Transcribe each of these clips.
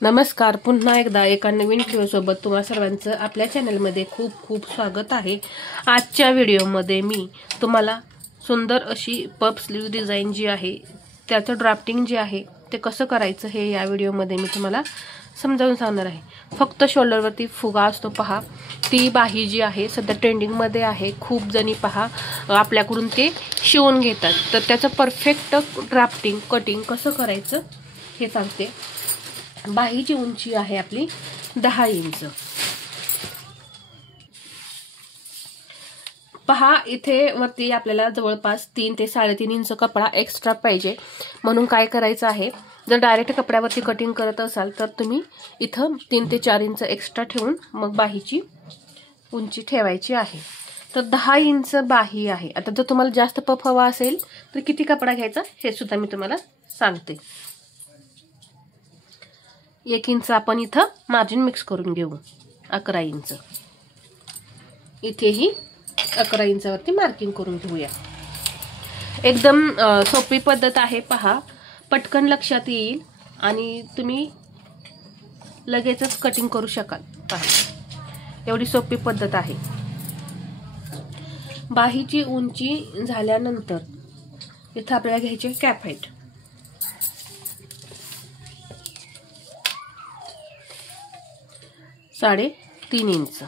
नमस्कार, पुन्हा एकदा एका नवीन व्हिडिओसोबत तुम्हा सर्वांचं आपल्या चॅनलमध्ये खूप खूप स्वागत आहे। आजच्या व्हिडिओमध्ये मी तुम्हाला सुंदर अशी पफ स्लीव्ह डिझाइन जी आहे त्याचं ड्राफ्टिंग जे आहे ते कसं करायचं हे या व्हिडिओमध्ये मी तुम्हाला समजावून सांगणार आहे। फक्त शोल्डरवरती फुगा असतो पहा, ती बाही जी आहे सध्या ट्रेंडिंगमध्ये आहे। खूप जणी पहा आपल्याकडून ते शिवून घेतात, तर त्याचं परफेक्ट ड्राफ्टिंग कटिंग कसं करायचं हे सांगते। बाहीची उंची आहे आपली 10 इंच। पहा इथे वरती आपल्याला जवळपास 3 ते 3.5 इंच कपडा एक्स्ट्रा पाहिजे, म्हणून काय करायचं आहे, जर डायरेक्ट कपड्यावरती कटिंग करत असाल तर तुम्ही इथं 3 ते 4 इंच एक्स्ट्रा ठेवून मग बाहीची उंची ठेवायची आहे। तर 10 इंच बाही आहे। आता जर तुम्हाला जास्त पफ हवा असेल तर किती कपडा घ्यायचा हे सुद्धा मी तुम्हाला सांगते। 1 इंच आपण इथं मार्जिन मिक्स करून घेऊ। 11 इंच इथेही 11 इंचावरती मार्किंग करून घेऊया। एकदम सोपी पद्धत आहे पहा, पटकन लक्षात येईल आणि तुम्ही लगेचच कटिंग करू शकाल। पहा एवढी सोपी पद्धत आहे। बाहीची उंची झाल्यानंतर इथं आपल्याला घ्यायचे कॅप हाईट 3.5 इंच।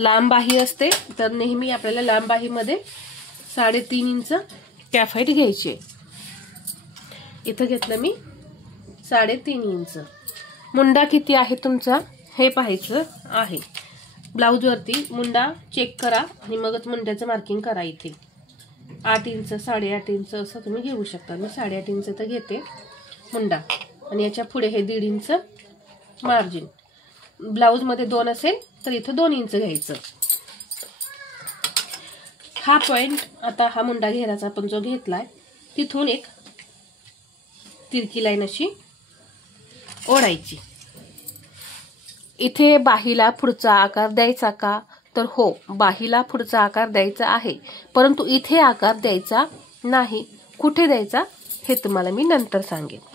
लांब बाही असते तर नेहमी आपल्याला लांब बाहीमध्ये 3.5 इंच कॅप हाईट घ्यायची। इथं घेतलं मी 3.5 इंच। मुंडा किती आहे तुमचा हे पाहायचं आहे। ब्लाउज वरती मुंडा चेक करा आणि मगच मुंड्याचं मार्किंग करा। इथे 8 इंच 8.5 इंच असं तुम्ही घेऊ शकता। मी 8.5 इंच तर घेते मुंडा, आणि याच्या पुढे हे 1.5 इंच मार्जिन। ब्लाउज मध्ये 2 असेल तर इथं 2 इंच घ्यायचं। हा पॉइंट, आता हा मुंडा घेराचा आपण जो घेतलाय तिथून एक तिरकी लाईन अशी ओढायची। इथे बाहीला पुढचा आकार द्यायचा का, तर हो, बाहीला पुढचा आकार द्यायचा आहे, परंतु इथे आकार द्यायचा नाही। कुठे द्यायचा हे तुम्हाला मी नंतर सांगेन।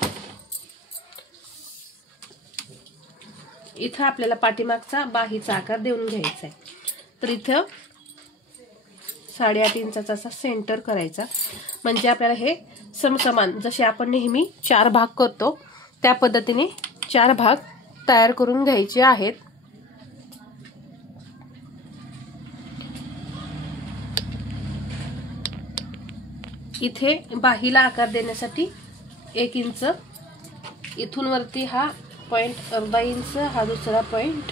इथं आपल्याला पाठीमागचा बाहीचा आकार देऊन घ्यायचा आहे, तर इथं 8.5 इंचाचा असा सेंटर करायचा, म्हणजे आपल्याला हे समसमान जसे आपण नेहमी 4 भाग करतो त्या पद्धतीने 4 भाग तयार करून घ्यायचे आहेत। इथे बाहीला आकार देण्यासाठी 1 इंच, इथून वरती हा पॉइंट 1/2 इंच, हा दुसरा पॉइंट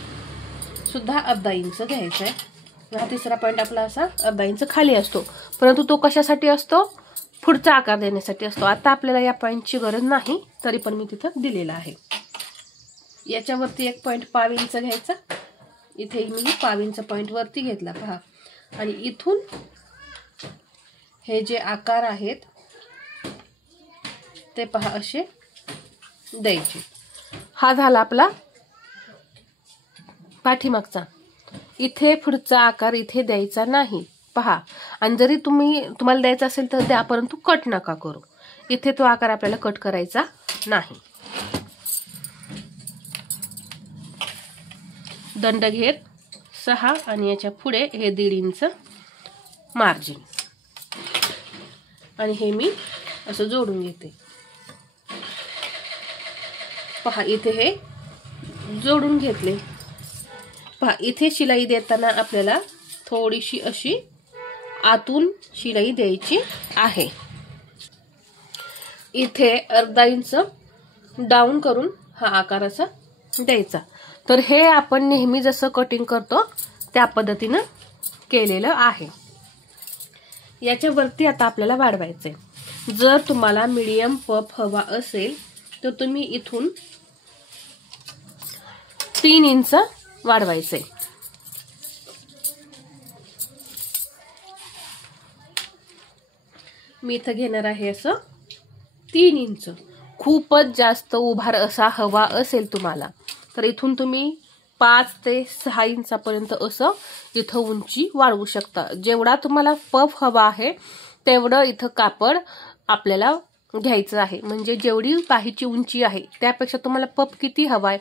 सुद्धा 1/2 इंच घ्यायचा आहे। हा तिसरा पॉइंट आपला असा 1/2 इंच खाली असतो, परंतु तो कशासाठी असतो, पुढचा आकार देण्यासाठी असतो। आता आपल्याला या पॉइंटची गरज नाही, तरी पण मी तिथं दिलेला आहे। याच्यावरती 1 पॉइंट 1/2 इंच घ्यायचा। इथे मी 1/2 इंच पॉइंट वरती घेतला पहा, आणि इथून हे जे आकार आहेत ते पहा असे द्यायचे। हा झाला आपला पाठीमागचा। इथे पुढचा आकार इथे द्यायचा नाही पहा, आणि जरी तुम्हाला द्यायचा असेल तर द्या, परंतु कट नका करू। इथे तो आकार आपल्याला कट करायचा नाही। दंड घेत 6 आणि याच्या पुढे हे 1.5 इंच मार्जिन, आणि हे मी असं जोडून घेते। पहा इथे हे जोडून घेतले। पहा इथे शिलाई देताना आपल्याला थोडीशी अशी आतून शिलाई द्यायची आहे। इथे 1/2 इंच डाऊन करून हा आकार असा द्यायचा। तर हे आपण नेहमी जसं कटिंग करतो त्या पद्धतीनं केलेलं आहे। याच्या वरती आता आपल्याला वाढवायचंय। जर तुम्हाला मीडियम पफ हवा असेल तर तुम्ही इथून 3 इंच वाढवायचंय। मी इथं घेणार आहे असं 3 इंच। खूपच जास्त उभार असा हवा असेल तुम्हाला तर इथून तुम्ही 5 ते 6 इंचापर्यंत असं इथं उंची वाढवू शकता। जेवढा तुम्हाला पफ हवा आहे तेवढं इथं कापड आपल्याला घ्यायचं आहे. म्हणजे जेवढी बाहीची उंची आहे त्यापेक्षा तुम्हाला पफ किती हवाय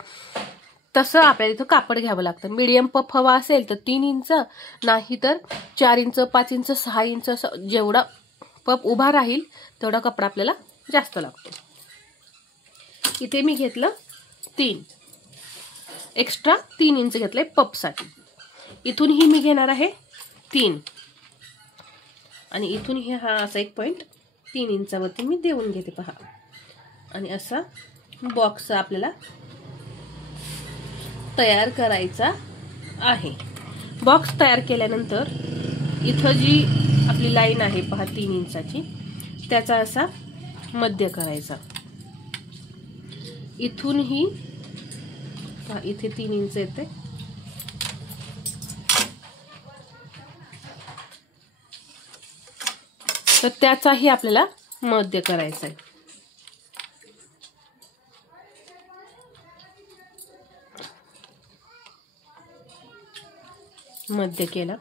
तसं आपल्याला इथं कापड घ्यावं लागतं. मीडियम पफ हवा असेल तर 3 इंच, नाही तर 4 इंच, 5 इंच, 6 इंच असं जेवढा पफ उभा राहील तेवढा कपडा आपल्याला जास्त लागतो. इथे मी घेतलं 3 एक्स्ट्रा 3 इंच घेतलंय पफसाठी. इथूनही मी घेणार आहे 3 आणि इथून हे हा असा एक पॉइंट 3 इंचावरती मी देऊन घेते पहा. आणि असा बॉक्स आपल्याला तयार करायचा आहे. बॉक्स तयार केल्यानंतर इथं जी आपली लाईन आहे पहा 3 इंचाची, त्याचा असा मध्य करायचा. इथूनही पहा इथे 3 इंच येते. तर त्याचाही आपल्याला मध्य करायचा आहे. मध्य केला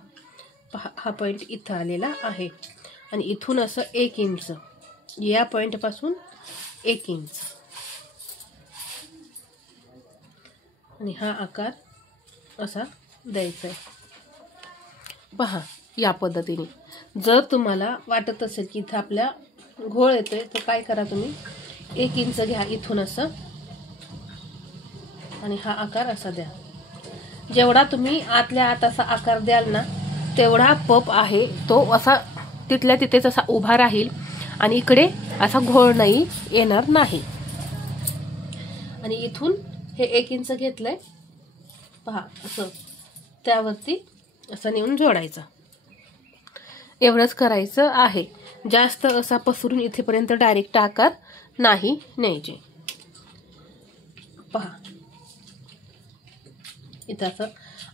पहा, हा पॉइंट इथं आलेला आहे आणि इथून असं 1 इंच, या पॉइंट पासून 1 इंच आणि हा आकार असा द्यायचा आहे पहा. या पद्धतीने जर तुम्हाला वाटत असेल की इथं आपल्या घोळ येतोय तर काय करा, तुम्ही 1 इंच घ्या इथून असं आणि हा आकार असा द्या. जेवढा तुम्ही आतल्या आत असा आकार द्याल ना तेवढा पफ आहे तो असा तिथल्या तिथेच असा उभा राहील आणि इकडे असा घोळ नाही येणार नाही. आणि इथून हे 1 इंच घेतलंय पहा, असं त्यावरती असं नेऊन जोडायचं. एवढंच करायचं आहे. जास्त असा पसरून इथेपर्यंत डायरेक्ट आकार नाही न्यायचे पहा इथं असं.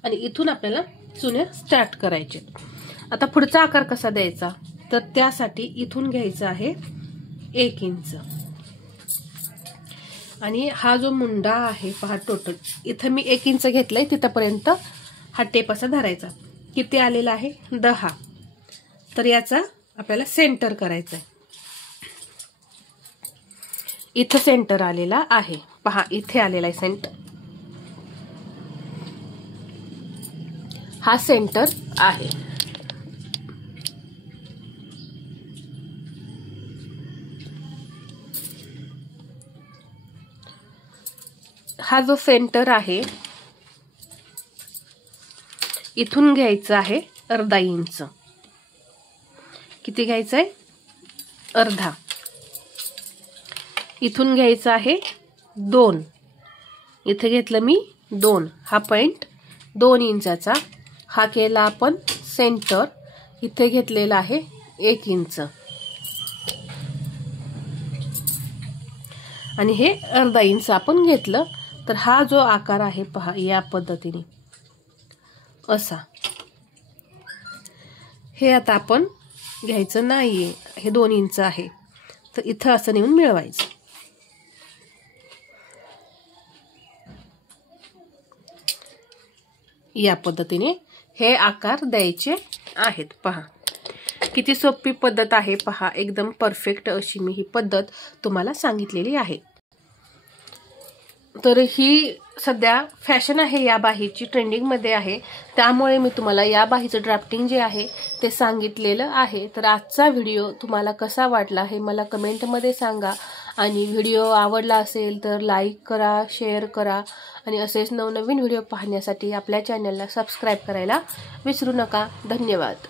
आणि इथून आपल्याला चुने स्टार्ट करायचे. आता पुढचा आकार कसा द्यायचा तर त्यासाठी इथून घ्यायचा आहे 1 इंच आणि हा जो मुंडा आहे पहा टोटल इथं मी 1 इंच घेतलंय, तिथपर्यंत हा टेप असा धरायचा. किती आलेला आहे 10. तर याचा आपल्याला सेंटर करायचा आहे. इथं सेंटर आलेला आहे पहा, इथे आलेला आहे सेंटर. हा सेंटर आहे. हा जो सेंटर आहे इथून घ्यायचा आहे अर्धा इंच. किती घ्यायचं आहे अर्धा. इथून घ्यायचं आहे 2. इथे घेतलं मी 2. हा पॉइंट 2 इंचाचा. हा केला आपण सेंटर. इथे घेतलेला आहे 1 इंच आणि हे अर्धा इंच आपण घेतलं. तर हा जो आकार आहे पहा या पद्धतीने असा. हे आता आपण घ्यायचं नाहीये, हे 2 इंच आहे तर इथं असं नेऊन मिळवायचं. या पद्धतीने हे आकार द्यायचे आहेत पहा. किती सोपी पद्धत आहे पहा. एकदम परफेक्ट अशी मी ही पद्धत तुम्हाला सांगितलेली आहे. तर ही सध्या फॅशन आहे या बाहीची, ट्रेंडिंगमध्ये आहे, त्यामुळे मी तुम्हाला या बाहीचं ड्राफ्टिंग जे आहे ते सांगितलेलं आहे. तर आजचा व्हिडिओ तुम्हाला कसा वाटला हे मला कमेंटमध्ये सांगा आणि व्हिडिओ आवडला असेल तर लाईक करा, शेअर करा आणि असेच नवनवीन व्हिडिओ पाहण्यासाठी आपल्या चॅनलला सबस्क्राईब करायला विसरू नका. धन्यवाद.